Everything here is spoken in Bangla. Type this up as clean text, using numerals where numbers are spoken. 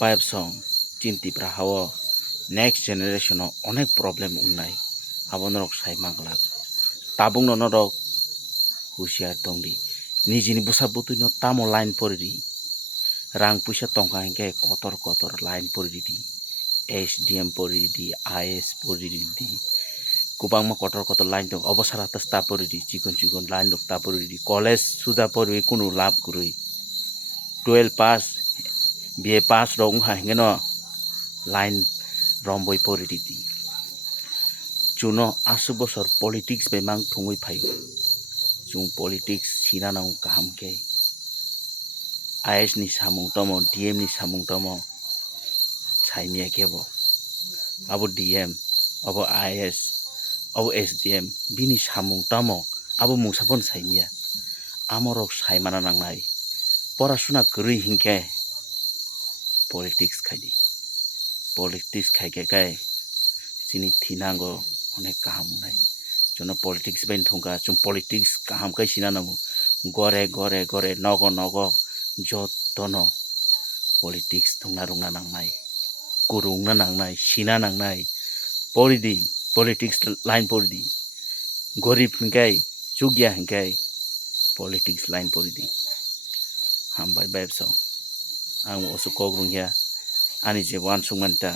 বাইব সং চিন্তি প্রাহাও নেক্সট জেনারেশন অনেক প্রবলেম উংনাই আবনরক সাই মাগলাক তাবুং নরক হুশিয়ার দংদি নিজেনি বুসা বুতুইনো তামো লাইন পরিদি রাং পুইসা তংকা হেंके কতর কতর লাইন পরিদি SDM পরিদি IS পরিদি kubangma kotor kotor line dong obosara tas ta poridi chikon chikon line dok ta poridi college suda porwi kunu lab kurui 12 pass BA pass rong ha ngeno line romboi poridi ti chuno asu bosor politics be mang thungui phayo chung politics sina nang kaham ke IS ni samung tomo DM ni samung tomo chaimia kebo abo DM abo IS abo SDM bini samung tamo abo mungsapon saimia amorok saimana nangnai porashuna kwrui hingke politics khaidi politics khaike kai chini thinango onek kaham nai jono politics bain thungka chung politics kaham kai sina namu gore gore gore nogo nogo jotono politics thungna rungna nangnai kurungna nangnai sina nangnai poridi politics line poridi gorib hingkai chugya hingkai politics line poridi hambai babso ang osu kogrungya ani je wan sungmanta